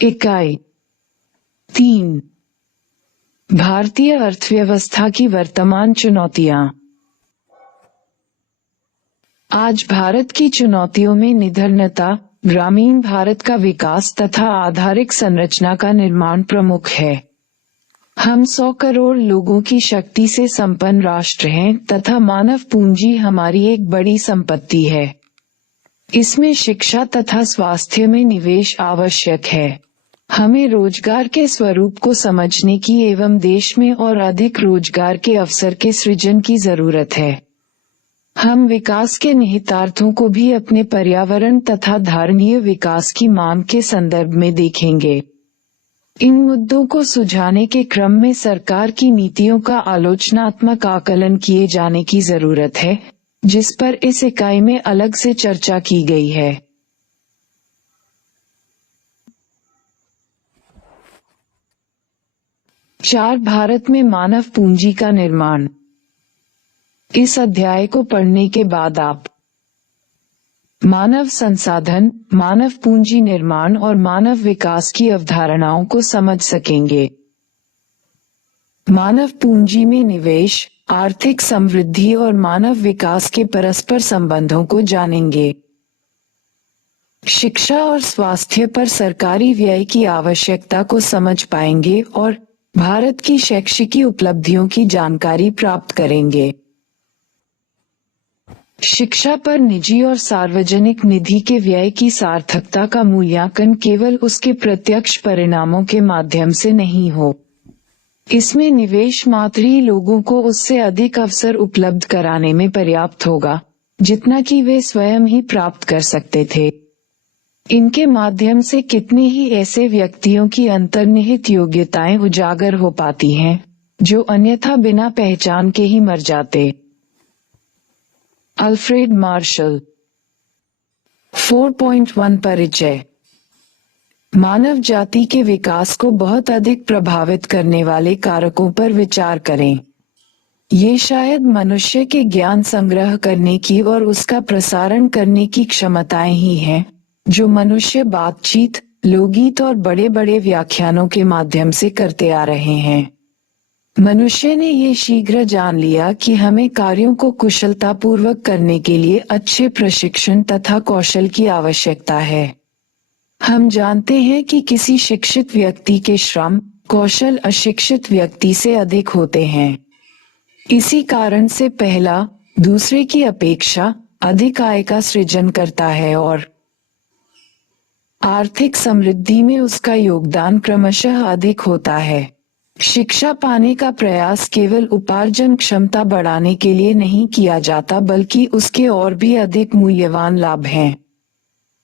इकाई 3 भारतीय अर्थव्यवस्था की वर्तमान चुनौतियां। आज भारत की चुनौतियों में निधनता, ग्रामीण भारत का विकास तथा आधारिक संरचना का निर्माण प्रमुख है। हम 100 करोड़ लोगों की शक्ति से संपन्न राष्ट्र हैं तथा मानव पूंजी हमारी एक बड़ी संपत्ति है। इसमें शिक्षा तथा स्वास्थ्य में निवेश आवश्यक है। हमें रोजगार के स्वरूप को समझने की एवं देश में और अधिक रोजगार के अवसर के सृजन की जरूरत है। हम विकास के निहितार्थों को भी अपने पर्यावरण तथा धारणीय विकास की मांग के संदर्भ में देखेंगे। इन मुद्दों को सुलझाने के क्रम में सरकार की नीतियों का आलोचनात्मक आकलन किए जाने की जरूरत है, जिस पर इस इकाई में अलग से चर्चा की गई है। चार भारत में मानव पूंजी का निर्माण। इस अध्याय को पढ़ने के बाद आप मानव संसाधन, मानव पूंजी निर्माण और मानव विकास की अवधारणाओं को समझ सकेंगे। मानव पूंजी में निवेश, आर्थिक समृद्धि और मानव विकास के परस्पर संबंधों को जानेंगे। शिक्षा और स्वास्थ्य पर सरकारी व्यय की आवश्यकता को समझ पाएंगे और भारत की शैक्षिक उपलब्धियों की जानकारी प्राप्त करेंगे। शिक्षा पर निजी और सार्वजनिक निधि के व्यय की सार्थकता का मूल्यांकन केवल उसके प्रत्यक्ष परिणामों के माध्यम से नहीं हो। इसमें निवेश मात्र ही लोगों को उससे अधिक अवसर उपलब्ध कराने में पर्याप्त होगा, जितना कि वे स्वयं ही प्राप्त कर सकते थे। इनके माध्यम से कितने ही ऐसे व्यक्तियों की अंतर्निहित योग्यताएं उजागर हो पाती हैं, जो अन्यथा बिना पहचान के ही मर जाते। Alfred Marshall. 4.1 परिचय। मानव जाति के विकास को बहुत अधिक प्रभावित करने वाले कारकों पर विचार करें। ये शायद मनुष्य के ज्ञान संग्रह करने की और उसका प्रसारण करने की क्षमताएं ही हैं, जो मनुष्य बातचीत, लोकगीत और बड़े बड़े व्याख्यानों के माध्यम से करते आ रहे हैं। मनुष्य ने ये शीघ्र जान लिया कि हमें कार्यों को कुशलतापूर्वक करने के लिए अच्छे प्रशिक्षण तथा कौशल की आवश्यकता है। हम जानते हैं कि किसी शिक्षित व्यक्ति के श्रम कौशल अशिक्षित व्यक्ति से अधिक होते हैं। इसी कारण से पहला दूसरे की अपेक्षा अधिक आय का सृजन करता है और आर्थिक समृद्धि में उसका योगदान क्रमशः अधिक होता है। शिक्षा पाने का प्रयास केवल उपार्जन क्षमता बढ़ाने के लिए नहीं किया जाता, बल्कि उसके और भी अधिक मूल्यवान लाभ हैं।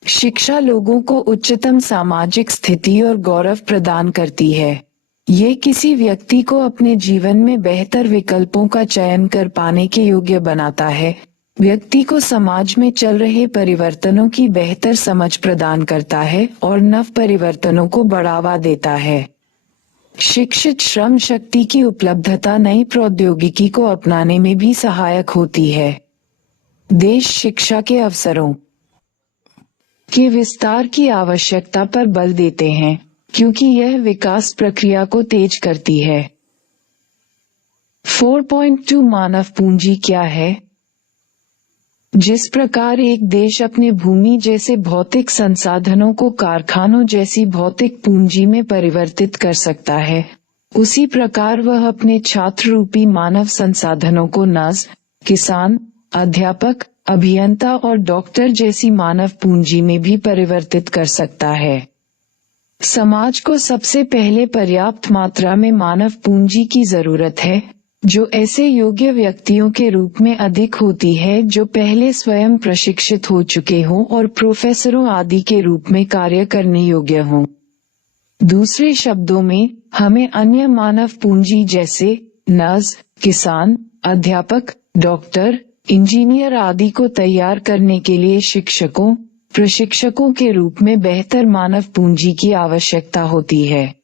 शिक्षा लोगों को उच्चतम सामाजिक स्थिति और गौरव प्रदान करती है। ये किसी व्यक्ति को अपने जीवन में बेहतर विकल्पों का चयन कर पाने के योग्य बनाता है, व्यक्ति को समाज में चल रहे परिवर्तनों की बेहतर समझ प्रदान करता है और नव परिवर्तनों को बढ़ावा देता है। शिक्षित श्रम शक्ति की उपलब्धता नई प्रौद्योगिकी को अपनाने में भी सहायक होती है। देश शिक्षा के अवसरों के विस्तार की आवश्यकता पर बल देते हैं, क्योंकि यह विकास प्रक्रिया को तेज करती है। 4.2 मानव पूंजी क्या है? जिस प्रकार एक देश अपने भूमि जैसे भौतिक संसाधनों को कारखानों जैसी भौतिक पूंजी में परिवर्तित कर सकता है, उसी प्रकार वह अपने छात्र रूपी मानव संसाधनों को नर्स, किसान, अध्यापक, अभियंता और डॉक्टर जैसी मानव पूंजी में भी परिवर्तित कर सकता है। समाज को सबसे पहले पर्याप्त मात्रा में मानव पूंजी की जरूरत है, जो ऐसे योग्य व्यक्तियों के रूप में अधिक होती है जो पहले स्वयं प्रशिक्षित हो चुके हों और प्रोफेसरों आदि के रूप में कार्य करने योग्य हों। दूसरे शब्दों में, हमें अन्य मानव पूंजी जैसे नर्स, किसान, अध्यापक, डॉक्टर, इंजीनियर आदि को तैयार करने के लिए शिक्षकों, प्रशिक्षकों के रूप में बेहतर मानव पूंजी की आवश्यकता होती है।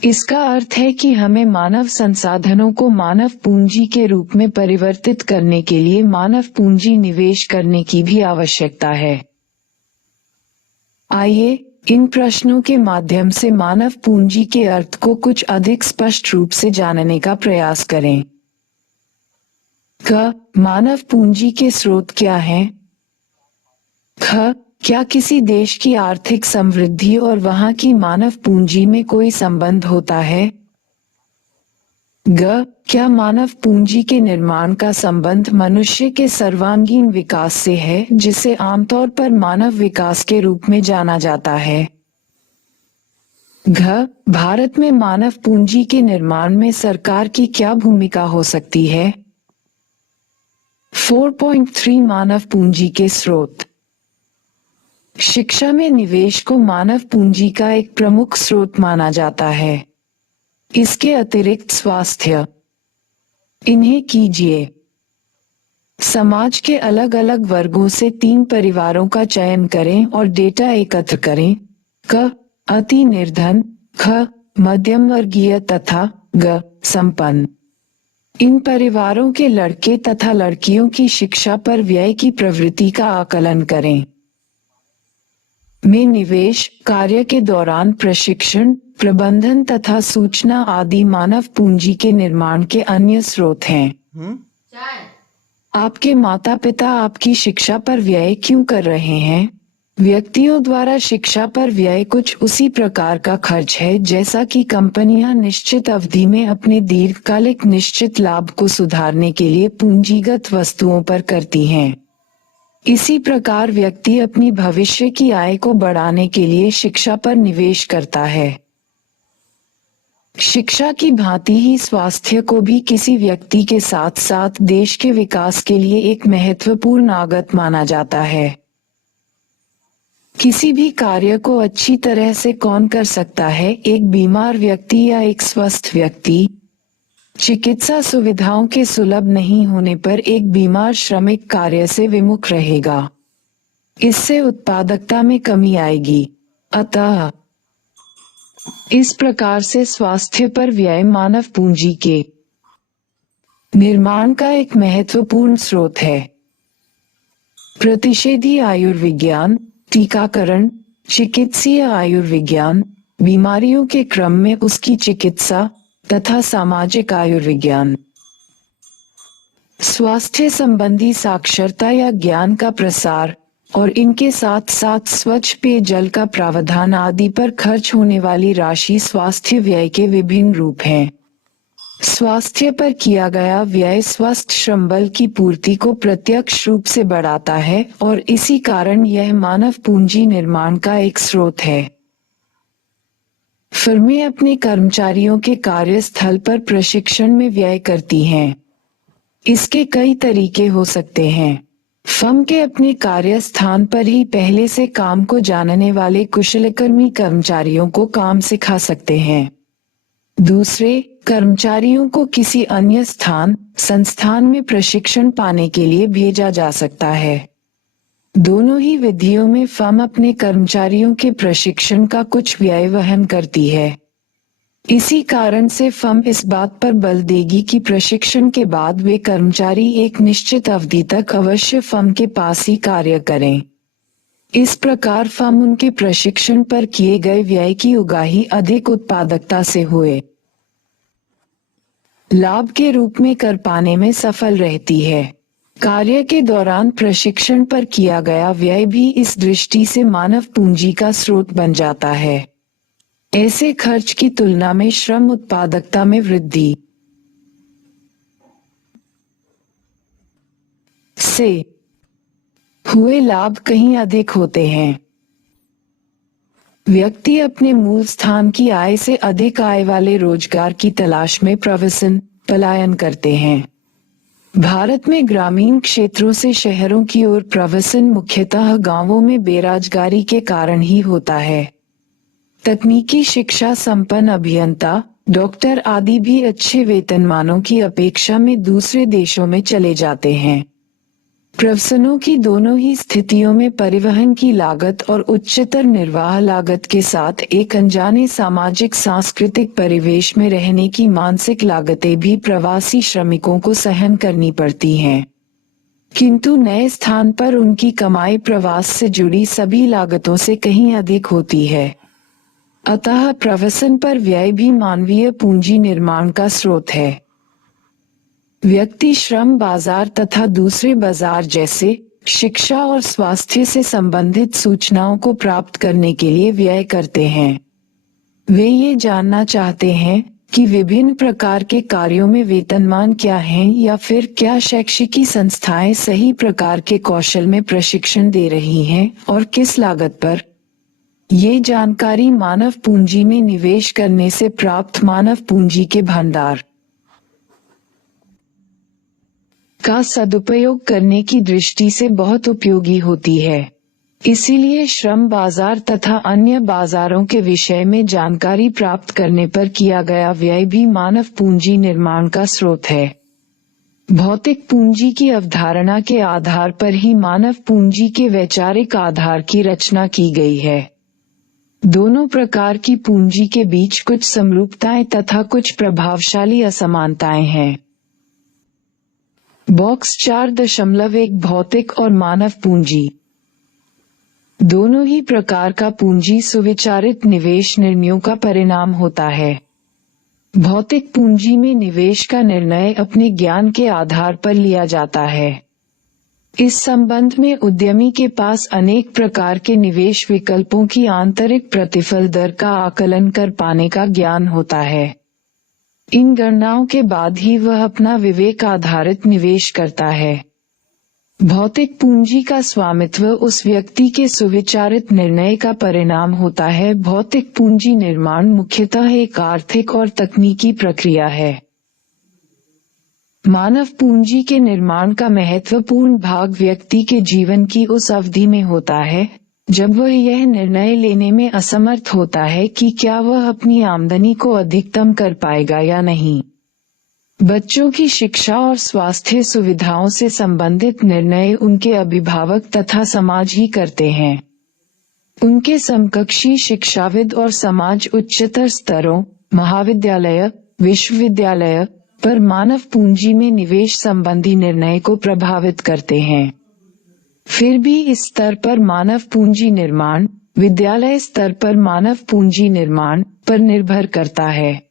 इसका अर्थ है कि हमें मानव संसाधनों को मानव पूंजी के रूप में परिवर्तित करने के लिए मानव पूंजी निवेश करने की भी आवश्यकता है। आइए इन प्रश्नों के माध्यम से मानव पूंजी के अर्थ को कुछ अधिक स्पष्ट रूप से जानने का प्रयास करें। क. मानव पूंजी के स्रोत क्या हैं? ख. क्या किसी देश की आर्थिक समृद्धि और वहां की मानव पूंजी में कोई संबंध होता है? ग. क्या मानव पूंजी के निर्माण का संबंध मनुष्य के सर्वांगीण विकास से है, जिसे आमतौर पर मानव विकास के रूप में जाना जाता है? घ. भारत में मानव पूंजी के निर्माण में सरकार की क्या भूमिका हो सकती है? 4.3 मानव पूंजी के स्रोत। शिक्षा में निवेश को मानव पूंजी का एक प्रमुख स्रोत माना जाता है। इसके अतिरिक्त स्वास्थ्य। इन्हें कीजिए। समाज के अलग अलग वर्गों से 3 परिवारों का चयन करें और डेटा एकत्र करें। क. अति निर्धन, ख. मध्यम वर्गीय तथा ग. संपन्न। इन परिवारों के लड़के तथा लड़कियों की शिक्षा पर व्यय की प्रवृत्ति का आकलन करें। में निवेश, कार्य के दौरान प्रशिक्षण, प्रबंधन तथा सूचना आदि मानव पूंजी के निर्माण के अन्य स्रोत हैं। आपके माता पिता आपकी शिक्षा पर व्यय क्यों कर रहे हैं? व्यक्तियों द्वारा शिक्षा पर व्यय कुछ उसी प्रकार का खर्च है जैसा कि कंपनियां निश्चित अवधि में अपने दीर्घकालिक निश्चित लाभ को सुधारने के लिए पूंजीगत वस्तुओं पर करती हैं। इसी प्रकार व्यक्ति अपनी भविष्य की आय को बढ़ाने के लिए शिक्षा पर निवेश करता है। शिक्षा की भांति ही स्वास्थ्य को भी किसी व्यक्ति के साथ साथ देश के विकास के लिए एक महत्वपूर्ण आगत माना जाता है। किसी भी कार्य को अच्छी तरह से कौन कर सकता है? एक बीमार व्यक्ति या एक स्वस्थ व्यक्ति? चिकित्सा सुविधाओं के सुलभ नहीं होने पर एक बीमार श्रमिक कार्य से विमुख रहेगा। इससे उत्पादकता में कमी आएगी। अतः इस प्रकार से स्वास्थ्य पर व्यय मानव पूंजी के निर्माण का एक महत्वपूर्ण स्रोत है। प्रतिषेधी आयुर्विज्ञान, टीकाकरण, चिकित्सीय आयुर्विज्ञान, बीमारियों के क्रम में उसकी चिकित्सा तथा सामाजिक आयुर्विज्ञान। स्वास्थ्य संबंधी साक्षरता या ज्ञान का प्रसार और इनके साथ साथ स्वच्छ पेयजल का प्रावधान आदि पर खर्च होने वाली राशि स्वास्थ्य व्यय के विभिन्न रूप हैं। स्वास्थ्य पर किया गया व्यय स्वस्थ श्रम बल की पूर्ति को प्रत्यक्ष रूप से बढ़ाता है और इसी कारण यह मानव पूंजी निर्माण का एक स्रोत है। फर्में अपने कर्मचारियों के कार्यस्थल पर प्रशिक्षण में व्यय करती हैं। इसके कई तरीके हो सकते हैं। फर्म के अपने कार्यस्थान पर ही पहले से काम को जानने वाले कुशलकर्मी कर्मचारियों को काम सिखा सकते हैं। दूसरे, कर्मचारियों को किसी अन्य संस्थान में प्रशिक्षण पाने के लिए भेजा जा सकता है। दोनों ही विधियों में फर्म अपने कर्मचारियों के प्रशिक्षण का कुछ व्यय वहन करती है। इसी कारण से फर्म इस बात पर बल देगी कि प्रशिक्षण के बाद वे कर्मचारी एक निश्चित अवधि तक अवश्य फर्म के पास ही कार्य करें। इस प्रकार फर्म उनके प्रशिक्षण पर किए गए व्यय की उगाही अधिक उत्पादकता से हुए लाभ के रूप में कर पाने में सफल रहती है। कार्य के दौरान प्रशिक्षण पर किया गया व्यय भी इस दृष्टि से मानव पूंजी का स्रोत बन जाता है। ऐसे खर्च की तुलना में श्रम उत्पादकता में वृद्धि से हुए लाभ कहीं अधिक होते हैं। व्यक्ति अपने मूल स्थान की आय से अधिक आय वाले रोजगार की तलाश में पलायन करते हैं। भारत में ग्रामीण क्षेत्रों से शहरों की ओर प्रवासन मुख्यतः गांवों में बेरोजगारी के कारण ही होता है। तकनीकी शिक्षा संपन्न अभियंता, डॉक्टर आदि भी अच्छे वेतनमानों की अपेक्षा में दूसरे देशों में चले जाते हैं। प्रवासनों की दोनों ही स्थितियों में परिवहन की लागत और उच्चतर निर्वाह लागत के साथ एक अनजाने सामाजिक सांस्कृतिक परिवेश में रहने की मानसिक लागतें भी प्रवासी श्रमिकों को सहन करनी पड़ती हैं। किंतु नए स्थान पर उनकी कमाई प्रवास से जुड़ी सभी लागतों से कहीं अधिक होती है। अतः प्रवसन पर व्यय भी मानवीय पूंजी निर्माण का स्रोत है। व्यक्ति श्रम बाजार तथा दूसरे बाजार जैसे शिक्षा और स्वास्थ्य से संबंधित सूचनाओं को प्राप्त करने के लिए व्यय करते हैं। वे ये जानना चाहते हैं कि विभिन्न प्रकार के कार्यों में वेतनमान क्या हैं या फिर क्या शैक्षिकी संस्थाएं सही प्रकार के कौशल में प्रशिक्षण दे रही हैं और किस लागत पर। ये जानकारी मानव पूंजी में निवेश करने से प्राप्त मानव पूंजी के भंडार का सदुपयोग करने की दृष्टि से बहुत उपयोगी होती है। इसीलिए श्रम बाजार तथा अन्य बाजारों के विषय में जानकारी प्राप्त करने पर किया गया व्यय भी मानव पूंजी निर्माण का स्रोत है। भौतिक पूंजी की अवधारणा के आधार पर ही मानव पूंजी के वैचारिक आधार की रचना की गई है। दोनों प्रकार की पूंजी के बीच कुछ समरूपताएं तथा कुछ प्रभावशाली असमानताएं हैं। बॉक्स 4.1 भौतिक और मानव पूंजी। दोनों ही प्रकार का पूंजी सुविचारित निवेश निर्णयों का परिणाम होता है। भौतिक पूंजी में निवेश का निर्णय अपने ज्ञान के आधार पर लिया जाता है। इस संबंध में उद्यमी के पास अनेक प्रकार के निवेश विकल्पों की आंतरिक प्रतिफल दर का आकलन कर पाने का ज्ञान होता है। इन गणनाओं के बाद ही वह अपना विवेक आधारित निवेश करता है। भौतिक पूंजी का स्वामित्व उस व्यक्ति के सुविचारित निर्णय का परिणाम होता है। भौतिक पूंजी निर्माण मुख्यतः एक आर्थिक और तकनीकी प्रक्रिया है। मानव पूंजी के निर्माण का महत्वपूर्ण भाग व्यक्ति के जीवन की उस अवधि में होता है जब वह यह निर्णय लेने में असमर्थ होता है कि क्या वह अपनी आमदनी को अधिकतम कर पाएगा या नहीं। बच्चों की शिक्षा और स्वास्थ्य सुविधाओं से संबंधित निर्णय उनके अभिभावक तथा समाज ही करते हैं। उनके समकक्षी शिक्षाविद और समाज उच्चतर स्तरों, महाविद्यालय, विश्वविद्यालय पर मानव पूंजी में निवेश संबंधी निर्णय को प्रभावित करते हैं। फिर भी इस स्तर पर मानव पूंजी निर्माण विद्यालय स्तर पर मानव पूंजी निर्माण पर निर्भर करता है।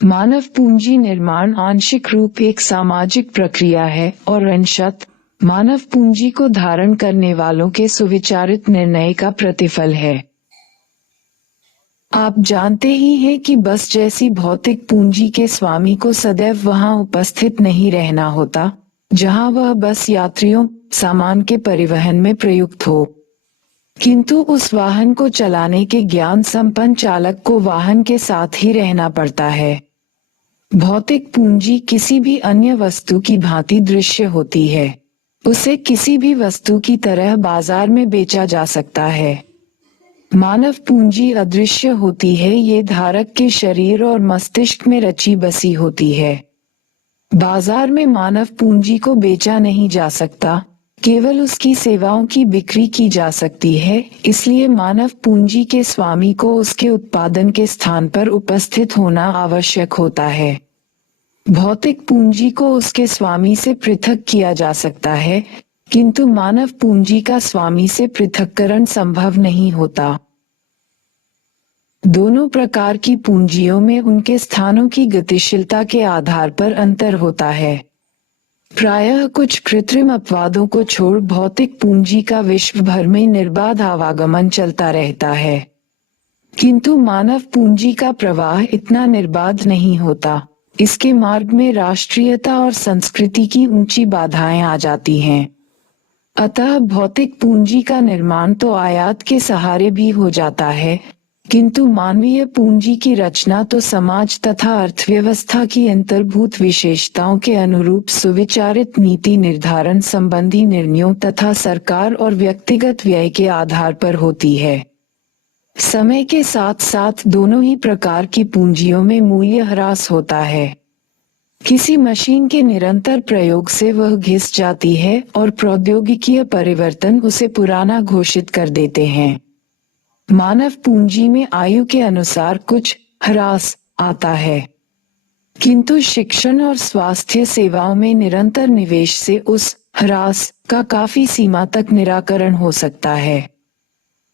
मानव पूंजी निर्माण आंशिक रूप एक सामाजिक प्रक्रिया है और अंशतः मानव पूंजी को धारण करने वालों के सुविचारित निर्णय का प्रतिफल है। आप जानते ही हैं कि बस जैसी भौतिक पूंजी के स्वामी को सदैव वहां उपस्थित नहीं रहना होता जहां वह बस यात्रियों सामान के परिवहन में प्रयुक्त हो, किंतु उस वाहन को चलाने के ज्ञान संपन्न चालक को वाहन के साथ ही रहना पड़ता है। भौतिक पूंजी किसी भी अन्य वस्तु की भांति दृश्य होती है। उसे किसी भी वस्तु की तरह बाजार में बेचा जा सकता है। मानव पूंजी अदृश्य होती है, ये धारक के शरीर और मस्तिष्क में रची बसी होती है। बाजार में मानव पूंजी को बेचा नहीं जा सकता, केवल उसकी सेवाओं की बिक्री की जा सकती है। इसलिए मानव पूंजी के स्वामी को उसके उत्पादन के स्थान पर उपस्थित होना आवश्यक होता है। भौतिक पूंजी को उसके स्वामी से पृथक किया जा सकता है, किंतु मानव पूंजी का स्वामी से पृथक्करण संभव नहीं होता। दोनों प्रकार की पूंजियों में उनके स्थानों की गतिशीलता के आधार पर अंतर होता है। प्रायः कुछ कृत्रिम अपवादों को छोड़ भौतिक पूंजी का विश्व भर में निर्बाध आवागमन चलता रहता है, किंतु मानव पूंजी का प्रवाह इतना निर्बाध नहीं होता। इसके मार्ग में राष्ट्रीयता और संस्कृति की ऊंची बाधाएं आ जाती हैं। अतः भौतिक पूंजी का निर्माण तो आयात के सहारे भी हो जाता है, किंतु मानवीय पूंजी की रचना तो समाज तथा अर्थव्यवस्था की अंतर्भूत विशेषताओं के अनुरूप सुविचारित नीति निर्धारण संबंधी निर्णयों तथा सरकार और व्यक्तिगत व्यय के आधार पर होती है। समय के साथ साथ दोनों ही प्रकार की पूंजियों में मूल्य ह्रास होता है। किसी मशीन के निरंतर प्रयोग से वह घिस जाती है और प्रौद्योगिकीय परिवर्तन उसे पुराना घोषित कर देते हैं। मानव पूंजी में आयु के अनुसार कुछ ह्रास आता है, किंतु शिक्षण और स्वास्थ्य सेवाओं में निरंतर निवेश से उस ह्रास का काफी सीमा तक निराकरण हो सकता है।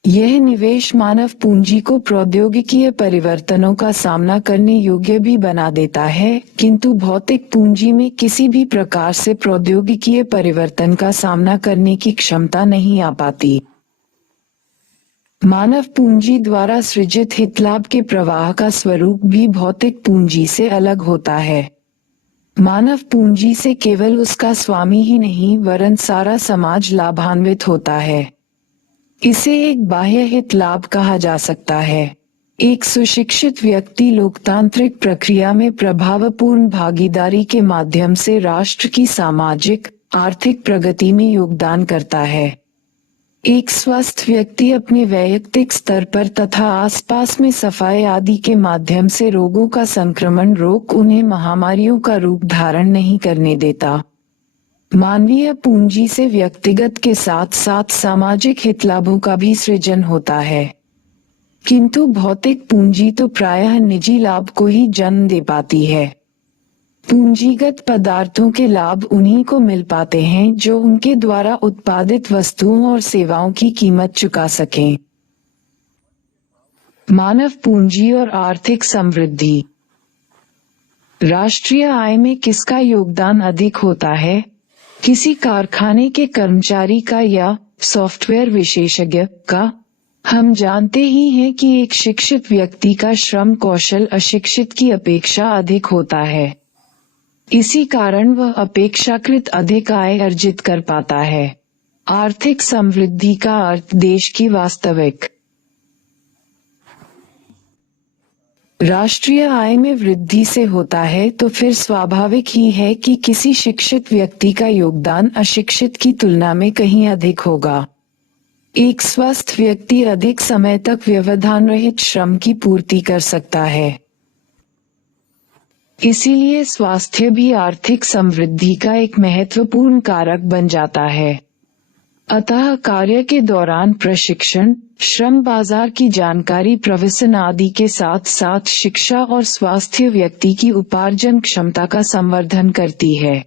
यह निवेश मानव पूंजी को प्रौद्योगिकीय परिवर्तनों का सामना करने योग्य भी बना देता है, किंतु भौतिक पूंजी में किसी भी प्रकार से प्रौद्योगिकीय परिवर्तन का सामना करने की क्षमता नहीं आ पाती। मानव पूंजी द्वारा सृजित हितलाभ के प्रवाह का स्वरूप भी भौतिक पूंजी से अलग होता है। मानव पूंजी से केवल उसका स्वामी ही नहीं वरन सारा समाज लाभान्वित होता है। इसे एक बाह्य हित लाभ कहा जा सकता है। एक सुशिक्षित व्यक्ति लोकतांत्रिक प्रक्रिया में प्रभावपूर्ण भागीदारी के माध्यम से राष्ट्र की सामाजिक, आर्थिक प्रगति में योगदान करता है। एक स्वस्थ व्यक्ति अपने वैयक्तिक स्तर पर तथा आसपास में सफाई आदि के माध्यम से रोगों का संक्रमण रोक उन्हें महामारियों का रूप धारण नहीं करने देता। मानवीय पूंजी से व्यक्तिगत के साथ साथ सामाजिक हितलाभों का भी सृजन होता है, किंतु भौतिक पूंजी तो प्रायः निजी लाभ को ही जन्म दे पाती है। पूंजीगत पदार्थों के लाभ उन्हीं को मिल पाते हैं जो उनके द्वारा उत्पादित वस्तुओं और सेवाओं की कीमत चुका सकें। मानव पूंजी और आर्थिक समृद्धि। राष्ट्रीय आय में किसका योगदान अधिक होता है? किसी कारखाने के कर्मचारी का या सॉफ्टवेयर विशेषज्ञ का? हम जानते ही हैं कि एक शिक्षित व्यक्ति का श्रम कौशल अशिक्षित की अपेक्षा अधिक होता है। इसी कारण वह अपेक्षाकृत अधिक आय अर्जित कर पाता है। आर्थिक समृद्धि का अर्थ देश की वास्तविक राष्ट्रीय आय में वृद्धि से होता है, तो फिर स्वाभाविक ही है कि किसी शिक्षित व्यक्ति का योगदान अशिक्षित की तुलना में कहीं अधिक होगा। एक स्वस्थ व्यक्ति अधिक समय तक व्यवधान रहित श्रम की पूर्ति कर सकता है। इसीलिए स्वास्थ्य भी आर्थिक समृद्धि का एक महत्वपूर्ण कारक बन जाता है। अतः कार्य के दौरान प्रशिक्षण, श्रम बाजार की जानकारी, प्रवसन आदि के साथ साथ शिक्षा और स्वास्थ्य व्यक्ति की उपार्जन क्षमता का संवर्धन करती है।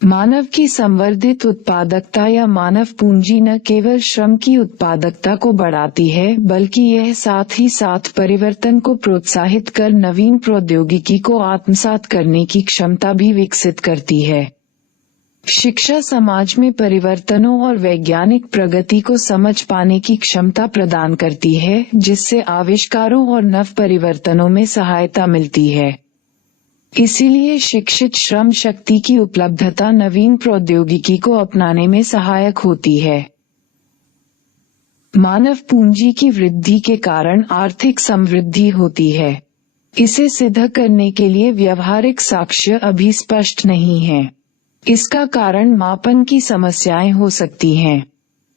मानव की संवर्धित उत्पादकता या मानव पूंजी न केवल श्रम की उत्पादकता को बढ़ाती है, बल्कि यह साथ ही साथ परिवर्तन को प्रोत्साहित कर नवीन प्रौद्योगिकी को आत्मसात करने की क्षमता भी विकसित करती है। शिक्षा समाज में परिवर्तनों और वैज्ञानिक प्रगति को समझ पाने की क्षमता प्रदान करती है, जिससे आविष्कारों और नव परिवर्तनों में सहायता मिलती है। इसीलिए शिक्षित श्रम शक्ति की उपलब्धता नवीन प्रौद्योगिकी को अपनाने में सहायक होती है। मानव पूंजी की वृद्धि के कारण आर्थिक समृद्धि होती है। इसे सिद्ध करने के लिए व्यवहारिक साक्ष्य अभी स्पष्ट नहीं है। इसका कारण मापन की समस्याएं हो सकती हैं।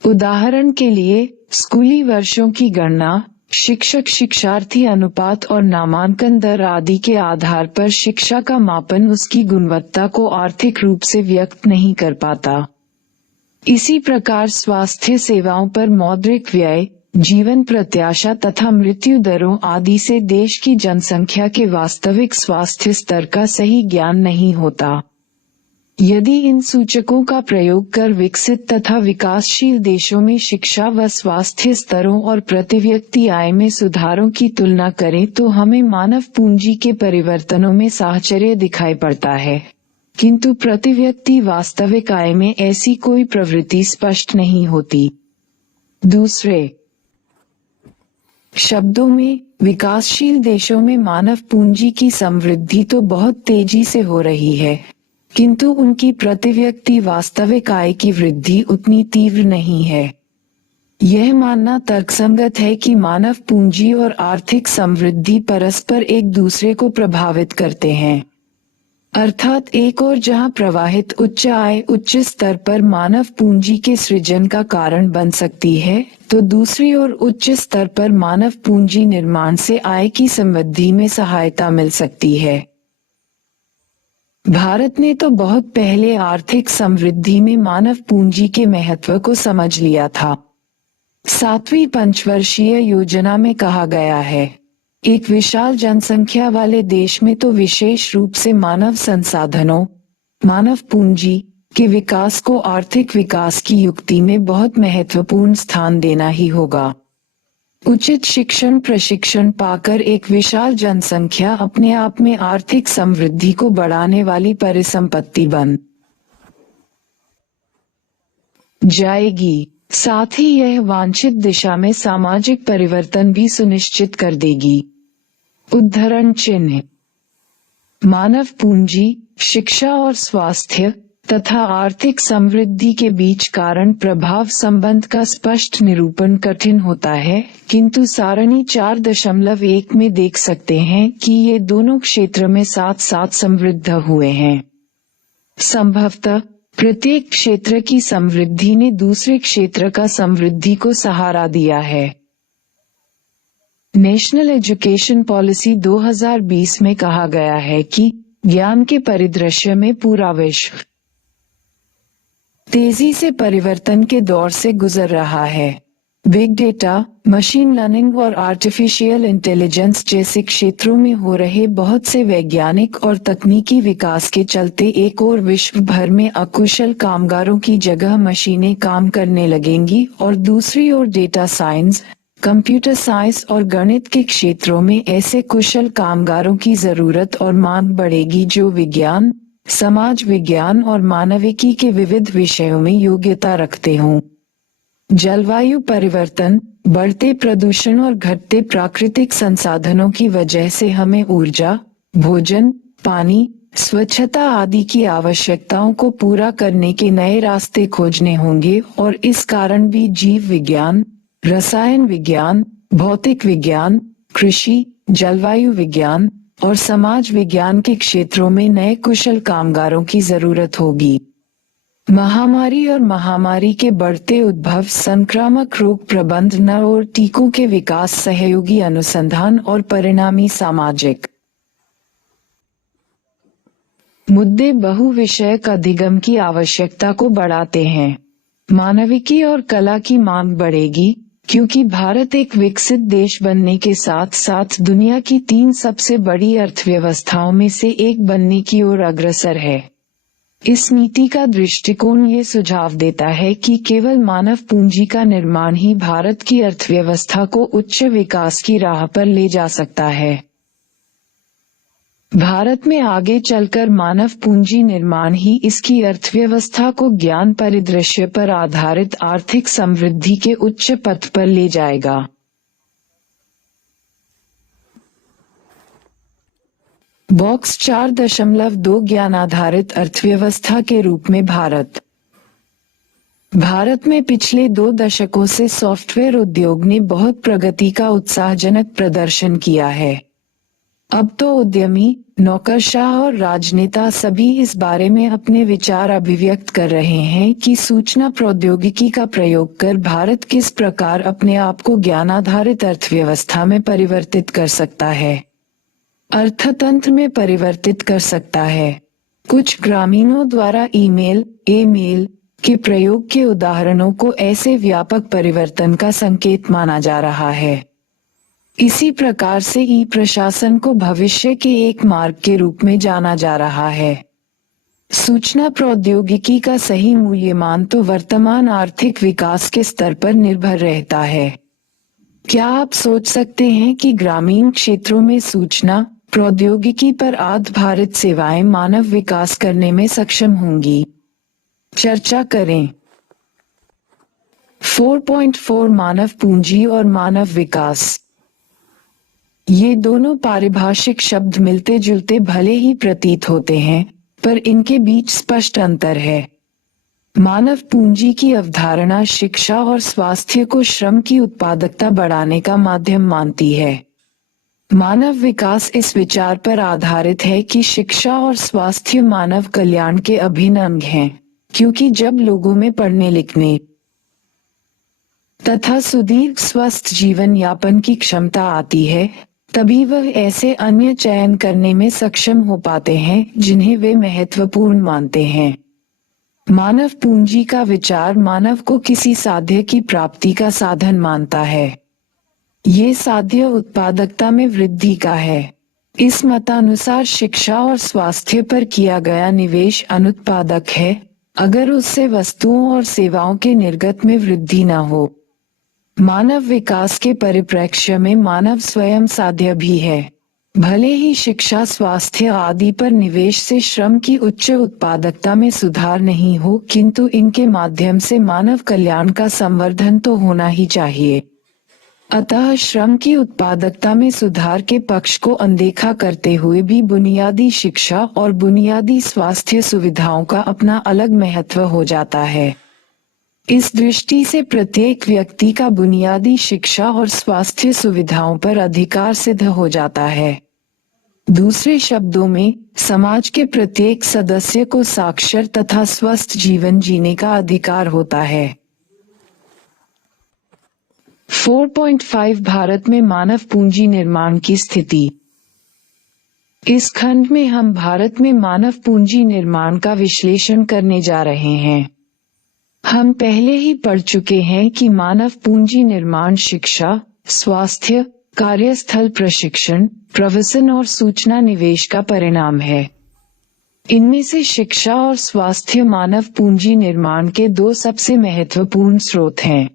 उदाहरण के लिए, स्कूली वर्षों की गणना, शिक्षक शिक्षार्थी अनुपात और नामांकन दर आदि के आधार पर शिक्षा का मापन उसकी गुणवत्ता को आर्थिक रूप से व्यक्त नहीं कर पाता। इसी प्रकार स्वास्थ्य सेवाओं पर मौद्रिक व्यय, जीवन प्रत्याशा तथा मृत्यु दरों आदि से देश की जनसंख्या के वास्तविक स्वास्थ्य स्तर का सही ज्ञान नहीं होता। यदि इन सूचकों का प्रयोग कर विकसित तथा विकासशील देशों में शिक्षा व स्वास्थ्य स्तरों और प्रति व्यक्ति आय में सुधारों की तुलना करें तो हमें मानव पूंजी के परिवर्तनों में साहचर्य दिखाई पड़ता है, किंतु प्रति व्यक्ति वास्तविक आय में ऐसी कोई प्रवृत्ति स्पष्ट नहीं होती। दूसरे शब्दों में, विकासशील देशों में मानव पूंजी की समृद्धि तो बहुत तेजी से हो रही है, किंतु उनकी प्रति व्यक्ति वास्तविक आय की वृद्धि उतनी तीव्र नहीं है। यह मानना तर्कसंगत है कि मानव पूंजी और आर्थिक समृद्धि परस्पर एक दूसरे को प्रभावित करते हैं। अर्थात एक ओर जहां प्रवाहित उच्च आय उच्च स्तर पर मानव पूंजी के सृजन का कारण बन सकती है, तो दूसरी ओर उच्च स्तर पर मानव पूंजी निर्माण से आय की समृद्धि में सहायता मिल सकती है। भारत ने तो बहुत पहले आर्थिक समृद्धि में मानव पूंजी के महत्व को समझ लिया था। 7वीं पंचवर्षीय योजना में कहा गया है, एक विशाल जनसंख्या वाले देश में तो विशेष रूप से मानव संसाधनों, मानव पूंजी, कि विकास को आर्थिक विकास की युक्ति में बहुत महत्वपूर्ण स्थान देना ही होगा। उचित शिक्षण प्रशिक्षण पाकर एक विशाल जनसंख्या अपने आप में आर्थिक समृद्धि को बढ़ाने वाली परिसंपत्ति बन जाएगी। साथ ही यह वांछित दिशा में सामाजिक परिवर्तन भी सुनिश्चित कर देगी। उद्धरण चिन्ह। मानव पूंजी, शिक्षा और स्वास्थ्य तथा आर्थिक समृद्धि के बीच कारण प्रभाव संबंध का स्पष्ट निरूपण कठिन होता है, किंतु सारणी 4.1 में देख सकते हैं कि ये दोनों क्षेत्र में साथ साथ समृद्ध हुए हैं। संभवतः प्रत्येक क्षेत्र की समृद्धि ने दूसरे क्षेत्र का समृद्धि को सहारा दिया है। नेशनल एजुकेशन पॉलिसी 2020 में कहा गया है कि ज्ञान के परिदृश्य में पूरा विश्व तेजी से परिवर्तन के दौर से गुजर रहा है। बिग डेटा, मशीन लर्निंग और आर्टिफिशियल इंटेलिजेंस जैसे क्षेत्रों में हो रहे बहुत से वैज्ञानिक और तकनीकी विकास के चलते एक और विश्व भर में अकुशल कामगारों की जगह मशीनें काम करने लगेंगी और दूसरी ओर डेटा साइंस, कंप्यूटर साइंस और गणित के क्षेत्रों में ऐसे कुशल कामगारों की जरूरत और मांग बढ़ेगी जो विज्ञान, समाज विज्ञान और मानविकी के विविध विषयों में योग्यता रखते हों। जलवायु परिवर्तन, बढ़ते प्रदूषण और घटते प्राकृतिक संसाधनों की वजह से हमें ऊर्जा, भोजन, पानी, स्वच्छता आदि की आवश्यकताओं को पूरा करने के नए रास्ते खोजने होंगे और इस कारण भी जीव विज्ञान, रसायन विज्ञान, भौतिक विज्ञान, कृषि, जलवायु विज्ञान और समाज विज्ञान के क्षेत्रों में नए कुशल कामगारों की जरूरत होगी। महामारी और महामारी के बढ़ते उद्भव, संक्रामक रोग प्रबंधन और टीकों के विकास, सहयोगी अनुसंधान और परिणामी सामाजिक मुद्दे बहुविषयक अधिगम की आवश्यकता को बढ़ाते हैं। मानविकी और कला की मांग बढ़ेगी क्योंकि भारत एक विकसित देश बनने के साथ साथ दुनिया की 3 सबसे बड़ी अर्थव्यवस्थाओं में से एक बनने की ओर अग्रसर है। इस नीति का दृष्टिकोण ये सुझाव देता है कि केवल मानव पूंजी का निर्माण ही भारत की अर्थव्यवस्था को उच्च विकास की राह पर ले जा सकता है। भारत में आगे चलकर मानव पूंजी निर्माण ही इसकी अर्थव्यवस्था को ज्ञान परिदृश्य पर आधारित आर्थिक समृद्धि के उच्च पथ पर ले जाएगा। बॉक्स 4.2 ज्ञान आधारित अर्थव्यवस्था के रूप में भारत में पिछले 2 दशकों से सॉफ्टवेयर उद्योग ने बहुत प्रगति का उत्साहजनक प्रदर्शन किया है। अब तो उद्यमी, नौकरशाह और राजनेता सभी इस बारे में अपने विचार अभिव्यक्त कर रहे हैं कि सूचना प्रौद्योगिकी का प्रयोग कर भारत किस प्रकार अपने आप को ज्ञान आधारित अर्थव्यवस्था में परिवर्तित कर सकता है, अर्थतंत्र में परिवर्तित कर सकता है। कुछ ग्रामीणों द्वारा ईमेल के प्रयोग के उदाहरणों को ऐसे व्यापक परिवर्तन का संकेत माना जा रहा है। इसी प्रकार से ई प्रशासन को भविष्य के एक मार्ग के रूप में जाना जा रहा है। सूचना प्रौद्योगिकी का सही मूल्यमान तो वर्तमान आर्थिक विकास के स्तर पर निर्भर रहता है। क्या आप सोच सकते हैं कि ग्रामीण क्षेत्रों में सूचना प्रौद्योगिकी पर आधारित सेवाएं मानव विकास करने में सक्षम होंगी? चर्चा करें। 4.4 मानव पूंजी और मानव विकास। ये दोनों पारिभाषिक शब्द मिलते जुलते भले ही प्रतीत होते हैं, पर इनके बीच स्पष्ट अंतर है। मानव पूंजी की अवधारणा शिक्षा और स्वास्थ्य को श्रम की उत्पादकता बढ़ाने का माध्यम मानती है। मानव विकास इस विचार पर आधारित है कि शिक्षा और स्वास्थ्य मानव कल्याण के अभिन्न अंग हैं, क्योंकि जब लोगों में पढ़ने लिखने तथा सुदीर्घ स्वस्थ जीवन यापन की क्षमता आती है, तभी वह ऐसे अन्य चयन करने में सक्षम हो पाते हैं जिन्हें वे महत्वपूर्ण मानते हैं। मानव पूंजी का विचार मानव को किसी साध्य की प्राप्ति का साधन मानता है। ये साध्य उत्पादकता में वृद्धि का है। इस मतानुसार शिक्षा और स्वास्थ्य पर किया गया निवेश अनुत्पादक है, अगर उससे वस्तुओं और सेवाओं के निर्गत में वृद्धि न हो। मानव विकास के परिप्रेक्ष्य में मानव स्वयं साध्य भी है। भले ही शिक्षा, स्वास्थ्य आदि पर निवेश से श्रम की उच्च उत्पादकता में सुधार नहीं हो, किंतु इनके माध्यम से मानव कल्याण का संवर्धन तो होना ही चाहिए। अतः श्रम की उत्पादकता में सुधार के पक्ष को अनदेखा करते हुए भी बुनियादी शिक्षा और बुनियादी स्वास्थ्य सुविधाओं का अपना अलग महत्व हो जाता है। इस दृष्टि से प्रत्येक व्यक्ति का बुनियादी शिक्षा और स्वास्थ्य सुविधाओं पर अधिकार सिद्ध हो जाता है। दूसरे शब्दों में, समाज के प्रत्येक सदस्य को साक्षर तथा स्वस्थ जीवन जीने का अधिकार होता है। 4.5 भारत में मानव पूंजी निर्माण की स्थिति। इस खंड में हम भारत में मानव पूंजी निर्माण का विश्लेषण करने जा रहे हैं। हम पहले ही पढ़ चुके हैं कि मानव पूंजी निर्माण शिक्षा, स्वास्थ्य, कार्यस्थल प्रशिक्षण, प्रवसन और सूचना निवेश का परिणाम है। इनमें से शिक्षा और स्वास्थ्य मानव पूंजी निर्माण के दो सबसे महत्वपूर्ण स्रोत हैं।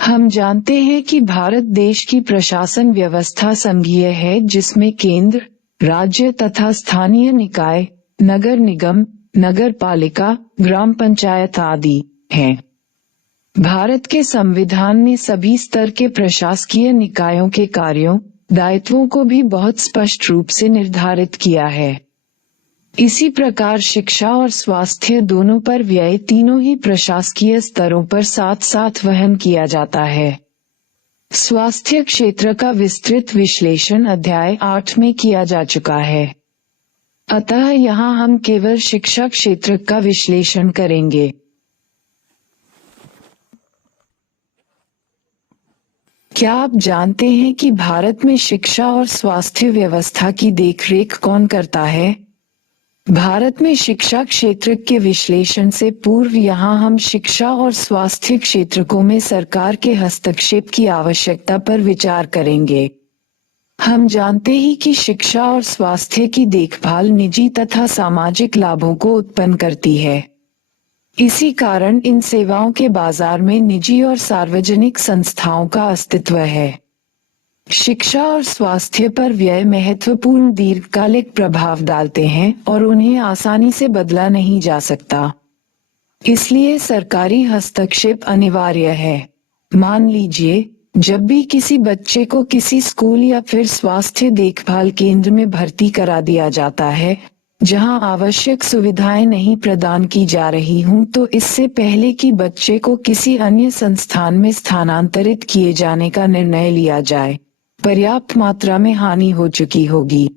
हम जानते हैं कि भारत देश की प्रशासन व्यवस्था संघीय है, जिसमें केंद्र, राज्य तथा स्थानीय निकाय, नगर निगम, नगर पालिका, ग्राम पंचायत आदि हैं। भारत के संविधान ने सभी स्तर के प्रशासकीय निकायों के कार्यों, दायित्वों को भी बहुत स्पष्ट रूप से निर्धारित किया है। इसी प्रकार शिक्षा और स्वास्थ्य दोनों पर व्यय तीनों ही प्रशासकीय स्तरों पर साथ साथ वहन किया जाता है। स्वास्थ्य क्षेत्र का विस्तृत विश्लेषण अध्याय 8 में किया जा चुका है। अतः यहाँ हम केवल शिक्षा क्षेत्र का विश्लेषण करेंगे। क्या आप जानते हैं कि भारत में शिक्षा और स्वास्थ्य व्यवस्था की देखरेख कौन करता है? भारत में शिक्षा क्षेत्र के विश्लेषण से पूर्व यहाँ हम शिक्षा और स्वास्थ्य क्षेत्रों में सरकार के हस्तक्षेप की आवश्यकता पर विचार करेंगे। हम जानते ही कि शिक्षा और स्वास्थ्य की देखभाल निजी तथा सामाजिक लाभों को उत्पन्न करती है। इसी कारण इन सेवाओं के बाजार में निजी और सार्वजनिक संस्थाओं का अस्तित्व है। शिक्षा और स्वास्थ्य पर व्यय महत्वपूर्ण दीर्घकालिक प्रभाव डालते हैं और उन्हें आसानी से बदला नहीं जा सकता। इसलिए सरकारी हस्तक्षेप अनिवार्य है। मान लीजिए, जब भी किसी बच्चे को किसी स्कूल या फिर स्वास्थ्य देखभाल केंद्र में भर्ती करा दिया जाता है, जहां आवश्यक सुविधाएं नहीं प्रदान की जा रही हों, तो इससे पहले कि बच्चे को किसी अन्य संस्थान में स्थानांतरित किए जाने का निर्णय लिया जाए, पर्याप्त मात्रा में हानि हो चुकी होगी।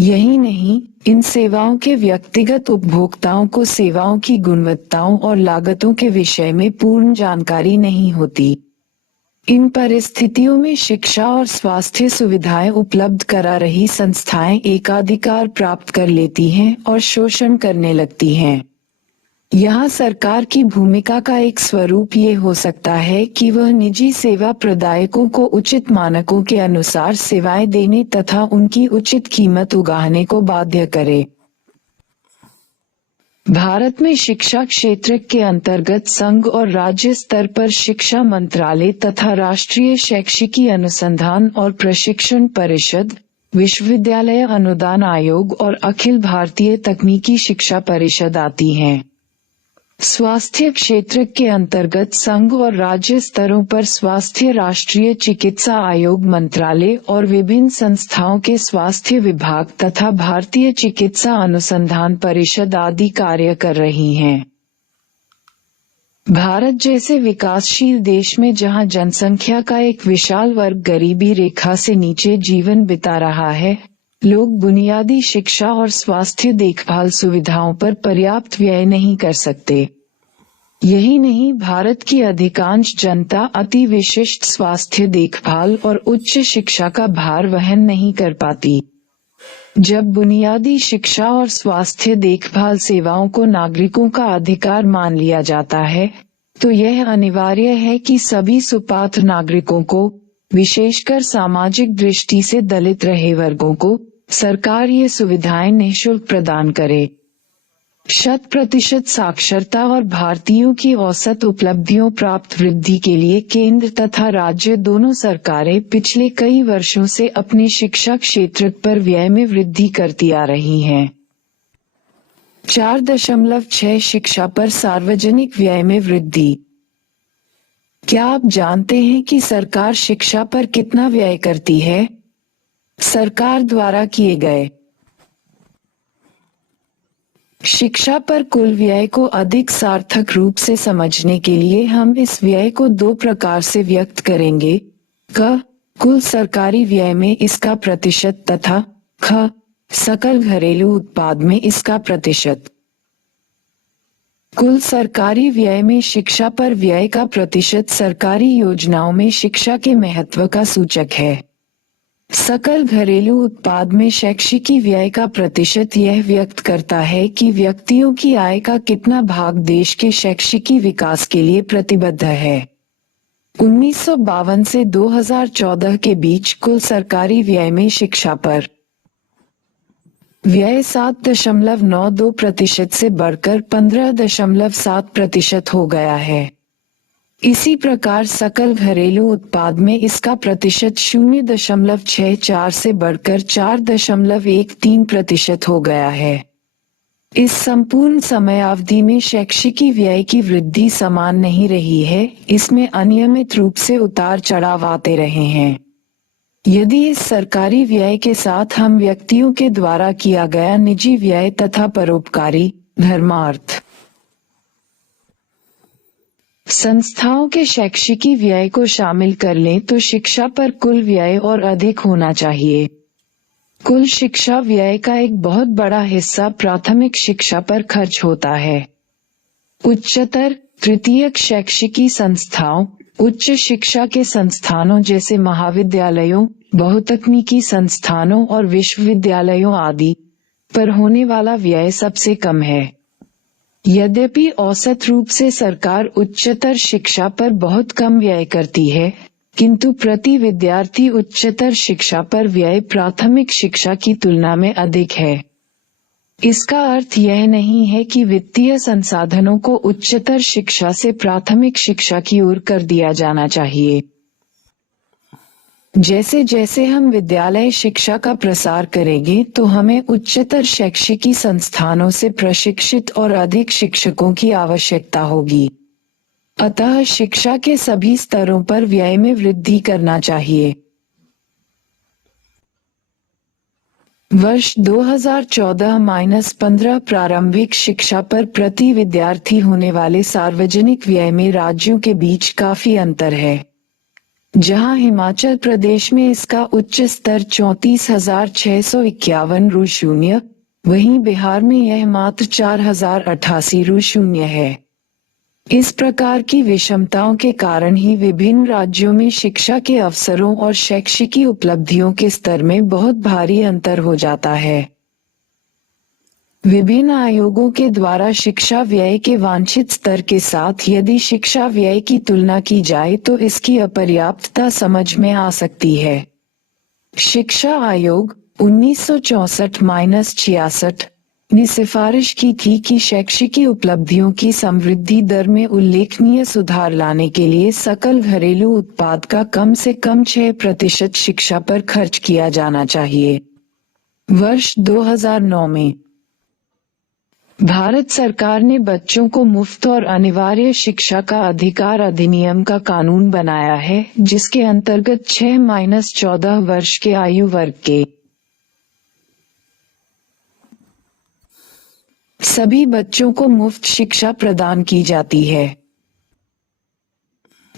यही नहीं, इन सेवाओं के व्यक्तिगत उपभोक्ताओं को सेवाओं की गुणवत्ताओं और लागतों के विषय में पूर्ण जानकारी नहीं होती। इन परिस्थितियों में शिक्षा और स्वास्थ्य सुविधाएं उपलब्ध करा रही संस्थाएं एकाधिकार प्राप्त कर लेती हैं और शोषण करने लगती हैं। यहाँ सरकार की भूमिका का एक स्वरूप ये हो सकता है कि वह निजी सेवा प्रदायकों को उचित मानकों के अनुसार सेवाएं देने तथा उनकी उचित कीमत उगाहने को बाध्य करे। भारत में शिक्षा क्षेत्र के अंतर्गत संघ और राज्य स्तर पर शिक्षा मंत्रालय तथा राष्ट्रीय शैक्षिकी अनुसंधान और प्रशिक्षण परिषद, विश्वविद्यालय अनुदान आयोग और अखिल भारतीय तकनीकी शिक्षा परिषद आती हैं। स्वास्थ्य क्षेत्र के अंतर्गत संघ और राज्य स्तरों पर स्वास्थ्य राष्ट्रीय चिकित्सा आयोग मंत्रालय और विभिन्न संस्थाओं के स्वास्थ्य विभाग तथा भारतीय चिकित्सा अनुसंधान परिषद आदि कार्य कर रही हैं। भारत जैसे विकासशील देश में जहां जनसंख्या का एक विशाल वर्ग गरीबी रेखा से नीचे जीवन बिता रहा है, लोग बुनियादी शिक्षा और स्वास्थ्य देखभाल सुविधाओं पर पर्याप्त व्यय नहीं कर सकते। यही नहीं, भारत की अधिकांश जनता अति विशिष्ट स्वास्थ्य देखभाल और उच्च शिक्षा का भार वहन नहीं कर पाती। जब बुनियादी शिक्षा और स्वास्थ्य देखभाल सेवाओं को नागरिकों का अधिकार मान लिया जाता है, तो यह अनिवार्य है कि सभी सुपात्र नागरिकों को, विशेषकर सामाजिक दृष्टि से दलित रहे वर्गों को, सरकार ये सुविधाएं निःशुल्क प्रदान करे। 100% साक्षरता और भारतीयों की औसत उपलब्धियों प्राप्त वृद्धि के लिए केंद्र तथा राज्य दोनों सरकारें पिछले कई वर्षों से अपने शिक्षा क्षेत्र पर व्यय में वृद्धि करती आ रही हैं। 4.6 शिक्षा पर सार्वजनिक व्यय में वृद्धि। क्या आप जानते हैं कि सरकार शिक्षा पर कितना व्यय करती है? सरकार द्वारा किए गए शिक्षा पर कुल व्यय को अधिक सार्थक रूप से समझने के लिए हम इस व्यय को दो प्रकार से व्यक्त करेंगे। क, कुल सरकारी व्यय में इसका प्रतिशत तथा ख, सकल घरेलू उत्पाद में इसका प्रतिशत। कुल सरकारी व्यय में शिक्षा पर व्यय का प्रतिशत सरकारी योजनाओं में शिक्षा के महत्व का सूचक है। सकल घरेलू उत्पाद में शैक्षिकी व्यय का प्रतिशत यह व्यक्त करता है कि व्यक्तियों की आय का कितना भाग देश के शैक्षिकी विकास के लिए प्रतिबद्ध है। 1952 से 2014 के बीच कुल सरकारी व्यय में शिक्षा पर व्यय 7.92% से बढ़कर 15.7% हो गया है। इसी प्रकार सकल घरेलू उत्पाद में इसका प्रतिशत 0.64 से बढ़कर 4.13% हो गया है। इस संपूर्ण समयावधि में शैक्षिकी व्यय की वृद्धि समान नहीं रही है, इसमें अनियमित रूप से उतार चढ़ाव आते रहे हैं। यदि इस सरकारी व्यय के साथ हम व्यक्तियों के द्वारा किया गया निजी व्यय तथा परोपकारी, धर्मार्थ संस्थाओं के शैक्षिकी व्यय को शामिल कर लें तो शिक्षा पर कुल व्यय और अधिक होना चाहिए। कुल शिक्षा व्यय का एक बहुत बड़ा हिस्सा प्राथमिक शिक्षा पर खर्च होता है। उच्चतर, तृतीयक शैक्षिकी संस्थाओं, उच्च शिक्षा के संस्थानों जैसे महाविद्यालयों, बहुतकनीकी संस्थानों और विश्वविद्यालयों आदि पर होने वाला व्यय सबसे कम है। यद्यपि औसत रूप से सरकार उच्चतर शिक्षा पर बहुत कम व्यय करती है, किंतु प्रति विद्यार्थी उच्चतर शिक्षा पर व्यय प्राथमिक शिक्षा की तुलना में अधिक है। इसका अर्थ यह नहीं है कि वित्तीय संसाधनों को उच्चतर शिक्षा से प्राथमिक शिक्षा की ओर कर दिया जाना चाहिए। जैसे जैसे हम विद्यालय शिक्षा का प्रसार करेंगे तो हमें उच्चतर शैक्षिकी संस्थानों से प्रशिक्षित और अधिक शिक्षकों की आवश्यकता होगी। अतः शिक्षा के सभी स्तरों पर व्यय में वृद्धि करना चाहिए। वर्ष 2014-15 प्रारंभिक शिक्षा पर प्रति विद्यार्थी होने वाले सार्वजनिक व्यय में राज्यों के बीच काफी अंतर है। जहां हिमाचल प्रदेश में इसका उच्च स्तर 34,651 रु, वहीं बिहार में यह मात्र 4,088 रु है। इस प्रकार की विषमताओं के कारण ही विभिन्न राज्यों में शिक्षा के अवसरों और शैक्षिकी उपलब्धियों के स्तर में बहुत भारी अंतर हो जाता है। विभिन्न आयोगों के द्वारा शिक्षा व्यय के वांछित स्तर के साथ यदि शिक्षा व्यय की तुलना की जाए तो इसकी अपर्याप्तता समझ में आ सकती है। शिक्षा आयोग 1964-66 ने सिफारिश की थी कि शैक्षिकी उपलब्धियों की समृद्धि दर में उल्लेखनीय सुधार लाने के लिए सकल घरेलू उत्पाद का कम से कम 6% शिक्षा पर खर्च किया जाना चाहिए। वर्ष 2009 में भारत सरकार ने बच्चों को मुफ्त और अनिवार्य शिक्षा का अधिकार अधिनियम का कानून बनाया है, जिसके अंतर्गत 6-14 वर्ष के आयु वर्ग के सभी बच्चों को मुफ्त शिक्षा प्रदान की जाती है।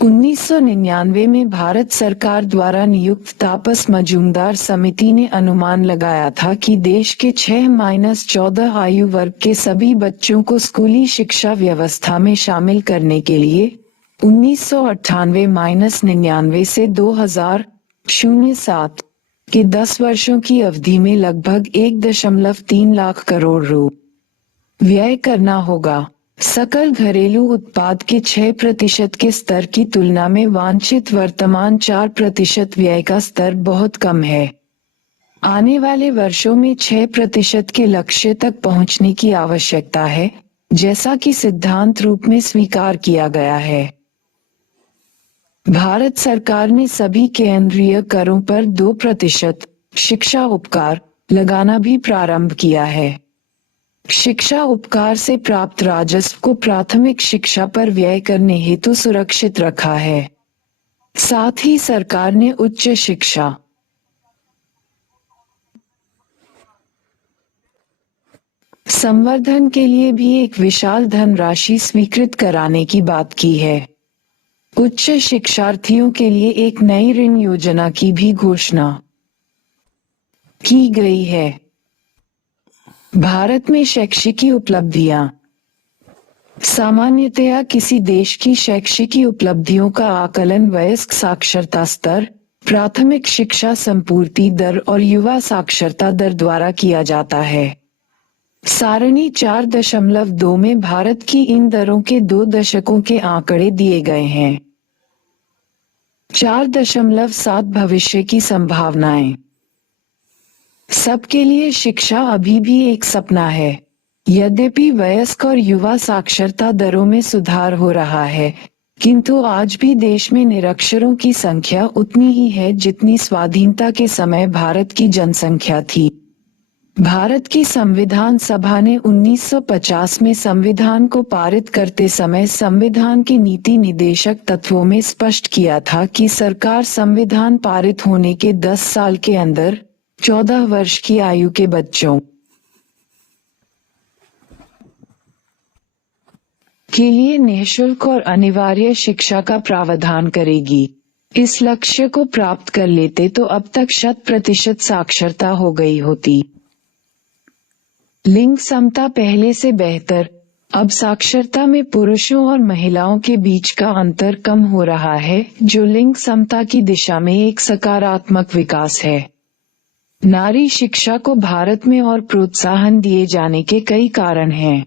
1999 में भारत सरकार द्वारा नियुक्त तापस मजूमदार समिति ने अनुमान लगाया था कि देश के 6-14 आयु वर्ग के सभी बच्चों को स्कूली शिक्षा व्यवस्था में शामिल करने के लिए 1998-99 से 2007 के 10 वर्षों की अवधि में लगभग 1.3 लाख करोड़ रु व्यय करना होगा। सकल घरेलू उत्पाद के 6% के स्तर की तुलना में वांछित वर्तमान 4% व्यय का स्तर बहुत कम है। आने वाले वर्षों में 6% के लक्ष्य तक पहुंचने की आवश्यकता है, जैसा कि सिद्धांत रूप में स्वीकार किया गया है। भारत सरकार ने सभी केंद्रीय करों पर 2% शिक्षा उपकर लगाना भी प्रारंभ किया है। शिक्षा उपकर से प्राप्त राजस्व को प्राथमिक शिक्षा पर व्यय करने हेतु सुरक्षित रखा है। साथ ही सरकार ने उच्च शिक्षा संवर्धन के लिए भी एक विशाल धनराशि स्वीकृत कराने की बात की है। उच्च शिक्षार्थियों के लिए एक नई ऋण योजना की भी घोषणा की गई है। भारत में शैक्षिकी उपलब्धियां। सामान्यतया किसी देश की शैक्षिकी उपलब्धियों का आकलन वयस्क साक्षरता स्तर, प्राथमिक शिक्षा संपूर्ति दर और युवा साक्षरता दर द्वारा किया जाता है। सारणी 4.2 में भारत की इन दरों के 2 दशकों के आंकड़े दिए गए हैं। 4.7 भविष्य की संभावनाएं। सबके लिए शिक्षा अभी भी एक सपना है। यद्यपि वयस्क और युवा साक्षरता दरों में सुधार हो रहा है, किंतु आज भी देश में निरक्षरों की संख्या उतनी ही है जितनी स्वाधीनता के समय भारत की जनसंख्या थी। भारत की संविधान सभा ने 1950 में संविधान को पारित करते समय संविधान के नीति निदेशक तत्वों में स्पष्ट किया था कि सरकार संविधान पारित होने के 10 साल के अंदर 14 वर्ष की आयु के बच्चों के लिए निःशुल्क और अनिवार्य शिक्षा का प्रावधान करेगी। इस लक्ष्य को प्राप्त कर लेते तो अब तक 100% साक्षरता हो गई होती। लिंग समता पहले से बेहतर। अब साक्षरता में पुरुषों और महिलाओं के बीच का अंतर कम हो रहा है, जो लिंग समता की दिशा में एक सकारात्मक विकास है। नारी शिक्षा को भारत में और प्रोत्साहन दिए जाने के कई कारण हैं,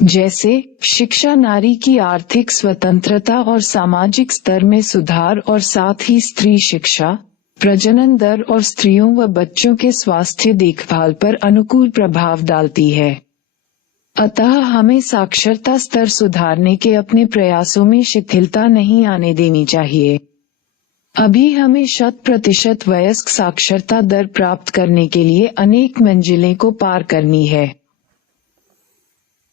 जैसे शिक्षा नारी की आर्थिक स्वतंत्रता और सामाजिक स्तर में सुधार और साथ ही स्त्री शिक्षा प्रजनन दर और स्त्रियों व बच्चों के स्वास्थ्य देखभाल पर अनुकूल प्रभाव डालती है। अतः हमें साक्षरता स्तर सुधारने के अपने प्रयासों में शिथिलता नहीं आने देनी चाहिए। अभी हमें 100% वयस्क साक्षरता दर प्राप्त करने के लिए अनेक मंजिलें को पार करनी है।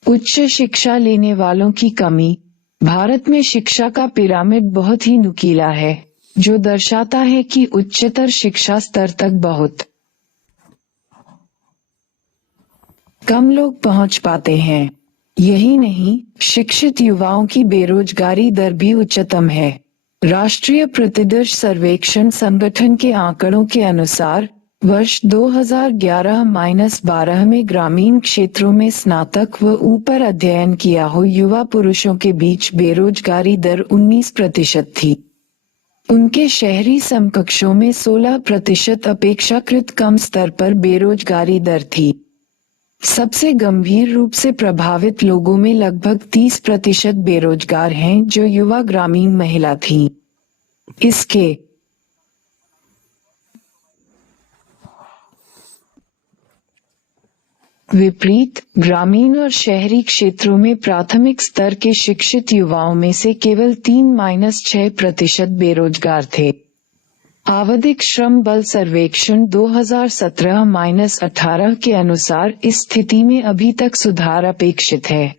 उच्च शिक्षा लेने वालों की कमी। भारत में शिक्षा का पिरामिड बहुत ही नुकीला है, जो दर्शाता है कि उच्चतर शिक्षा स्तर तक बहुत कम लोग पहुंच पाते हैं। यही नहीं, शिक्षित युवाओं की बेरोजगारी दर भी उच्चतम है। राष्ट्रीय प्रतिदर्श सर्वेक्षण संगठन के आंकड़ों के अनुसार वर्ष 2011-12 में ग्रामीण क्षेत्रों में स्नातक व ऊपर अध्ययन किया हो युवा पुरुषों के बीच बेरोजगारी दर 19% थी। उनके शहरी समकक्षों में 16% अपेक्षाकृत कम स्तर पर बेरोजगारी दर थी। सबसे गंभीर रूप से प्रभावित लोगों में लगभग 30% बेरोजगार हैं, जो युवा ग्रामीण महिला थीं। इसके विपरीत ग्रामीण और शहरी क्षेत्रों में प्राथमिक स्तर के शिक्षित युवाओं में से केवल 3-6% बेरोजगार थे। आवधिक श्रम बल सर्वेक्षण 2017-18 के अनुसार इस स्थिति में अभी तक सुधार अपेक्षित है।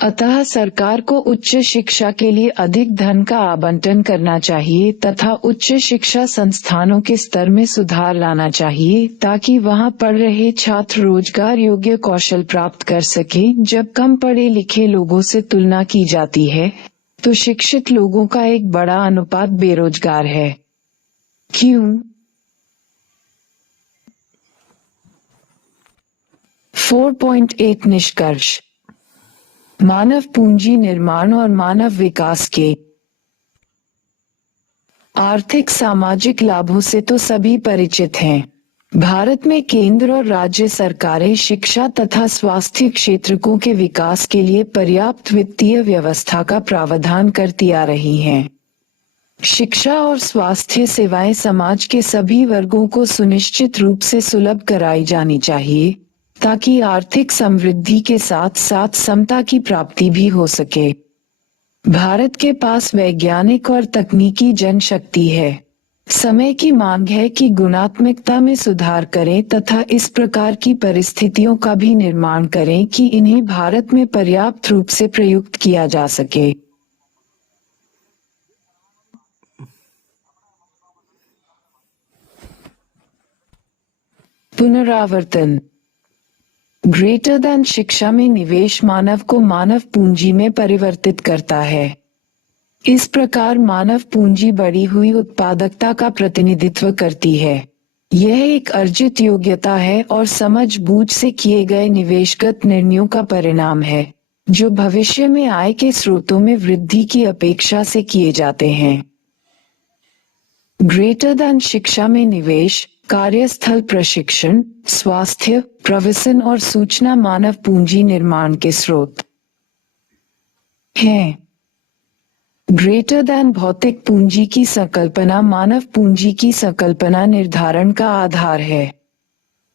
अतः सरकार को उच्च शिक्षा के लिए अधिक धन का आवंटन करना चाहिए तथा उच्च शिक्षा संस्थानों के स्तर में सुधार लाना चाहिए, ताकि वहां पढ़ रहे छात्र रोजगार योग्य कौशल प्राप्त कर सकें। जब कम पढ़े लिखे लोगों से तुलना की जाती है, तो शिक्षित लोगों का एक बड़ा अनुपात बेरोजगार है। क्यों? 4.1 निष्कर्ष। मानव पूंजी निर्माण और मानव विकास के आर्थिक सामाजिक लाभों से तो सभी परिचित हैं। भारत में केंद्र और राज्य सरकारें शिक्षा तथा स्वास्थ्य क्षेत्रों के विकास के लिए पर्याप्त वित्तीय व्यवस्था का प्रावधान करती आ रही हैं। शिक्षा और स्वास्थ्य सेवाएं समाज के सभी वर्गों को सुनिश्चित रूप से सुलभ कराई जानी चाहिए, ताकि आर्थिक समृद्धि के साथ साथ समता की प्राप्ति भी हो सके। भारत के पास वैज्ञानिक और तकनीकी जनशक्ति है। समय की मांग है कि गुणात्मकता में सुधार करें तथा इस प्रकार की परिस्थितियों का भी निर्माण करें कि इन्हें भारत में पर्याप्त रूप से प्रयुक्त किया जा सके। पुनरावर्तन। ग्रेटर देन शिक्षा में निवेश मानव को मानव पूंजी में परिवर्तित करता है। इस प्रकार मानव पूंजी बढ़ी हुई उत्पादकता का प्रतिनिधित्व करती है। यह एक अर्जित योग्यता है और समझ-बूझ से किए गए निवेशगत निर्णयों का परिणाम है, जो भविष्य में आय के स्रोतों में वृद्धि की अपेक्षा से किए जाते हैं। ग्रेटर देन शिक्षा में निवेश, कार्यस्थल प्रशिक्षण, स्वास्थ्य, प्रवसन और सूचना मानव पूंजी निर्माण के स्रोत हैं। ग्रेटर देन भौतिक पूंजी की संकल्पना मानव पूंजी की संकल्पना निर्धारण का आधार है।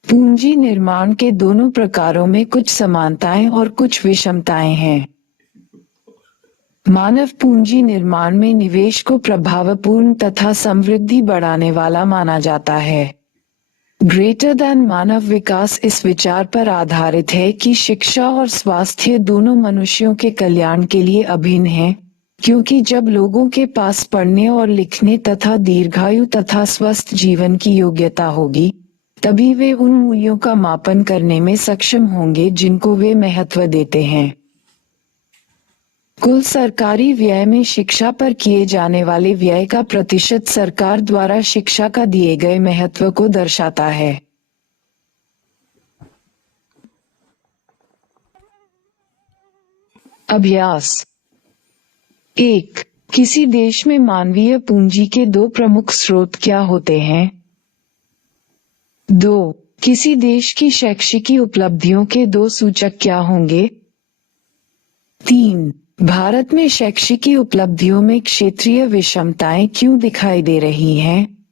पूंजी निर्माण के दोनों प्रकारों में कुछ समानताएं और कुछ विषमताएं हैं। मानव पूंजी निर्माण में निवेश को प्रभावपूर्ण तथा समृद्धि बढ़ाने वाला माना जाता है। ग्रेटर देन मानव विकास इस विचार पर आधारित है कि शिक्षा और स्वास्थ्य दोनों मनुष्यों के कल्याण के लिए अभिन्न हैं, क्योंकि जब लोगों के पास पढ़ने और लिखने तथा दीर्घायु तथा स्वस्थ जीवन की योग्यता होगी, तभी वे उन मूल्यों का मापन करने में सक्षम होंगे जिनको वे महत्व देते हैं। कुल सरकारी व्यय में शिक्षा पर किए जाने वाले व्यय का प्रतिशत सरकार द्वारा शिक्षा का दिए गए महत्व को दर्शाता है। अभ्यास 1. किसी देश में मानवीय पूंजी के दो प्रमुख स्रोत क्या होते हैं? 2. किसी देश की शैक्षिकी उपलब्धियों के दो सूचक क्या होंगे? 3. भारत में शैक्षिकी उपलब्धियों में क्षेत्रीय विषमताएं क्यों दिखाई दे रही हैं?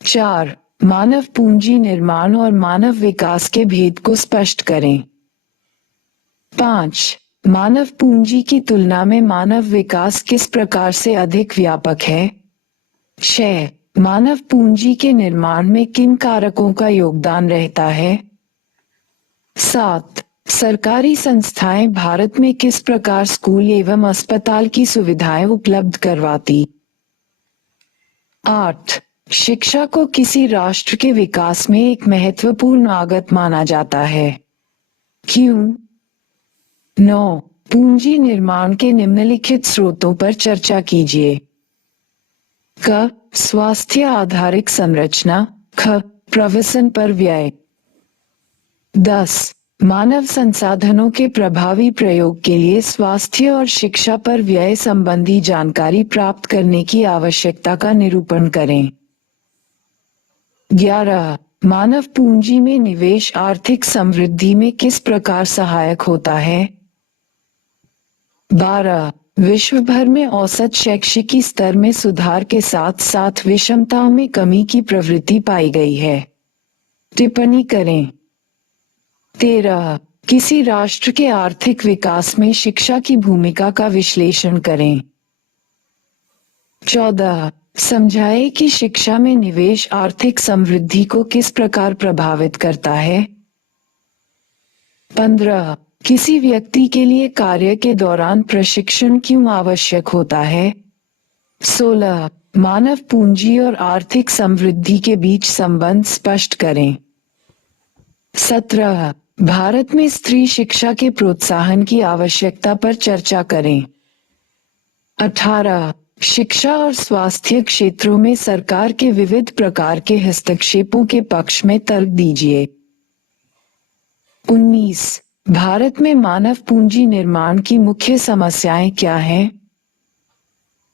4. मानव पूंजी निर्माण और मानव विकास के भेद को स्पष्ट करें। 5. मानव पूंजी की तुलना में मानव विकास किस प्रकार से अधिक व्यापक है? 6. मानव पूंजी के निर्माण में किन कारकों का योगदान रहता है? 7. सरकारी संस्थाएं भारत में किस प्रकार स्कूल एवं अस्पताल की सुविधाएं उपलब्ध करवाती? 8. शिक्षा को किसी राष्ट्र के विकास में एक महत्वपूर्ण आगत माना जाता है, क्यों? 9. पूंजी निर्माण के निम्नलिखित स्रोतों पर चर्चा कीजिए। क. स्वास्थ्य आधारित संरचना। ख. प्रवसन पर व्यय। 10. मानव संसाधनों के प्रभावी प्रयोग के लिए स्वास्थ्य और शिक्षा पर व्यय संबंधी जानकारी प्राप्त करने की आवश्यकता का निरूपण करें। 11. मानव पूंजी में निवेश आर्थिक समृद्धि में किस प्रकार सहायक होता है? 12. विश्व भर में औसत शैक्षिकी स्तर में सुधार के साथ साथ विषमताओं में कमी की प्रवृत्ति पाई गई है। टिप्पणी करें। 13. किसी राष्ट्र के आर्थिक विकास में शिक्षा की भूमिका का विश्लेषण करें। 14. समझाएं कि शिक्षा में निवेश आर्थिक समृद्धि को किस प्रकार प्रभावित करता है। 15. किसी व्यक्ति के लिए कार्य के दौरान प्रशिक्षण क्यों आवश्यक होता है? 16. मानव पूंजी और आर्थिक समृद्धि के बीच संबंध स्पष्ट करें। 17. भारत में स्त्री शिक्षा के प्रोत्साहन की आवश्यकता पर चर्चा करें। 18. शिक्षा और स्वास्थ्य क्षेत्रों में सरकार के विविध प्रकार के हस्तक्षेपों के पक्ष में तर्क दीजिए। 19. भारत में मानव पूंजी निर्माण की मुख्य समस्याएं क्या हैं?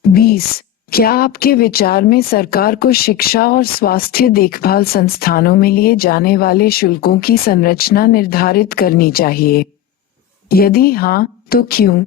20. क्या आपके विचार में सरकार को शिक्षा और स्वास्थ्य देखभाल संस्थानों में लिए जाने वाले शुल्कों की संरचना निर्धारित करनी चाहिए? यदि हाँ, तो क्यों?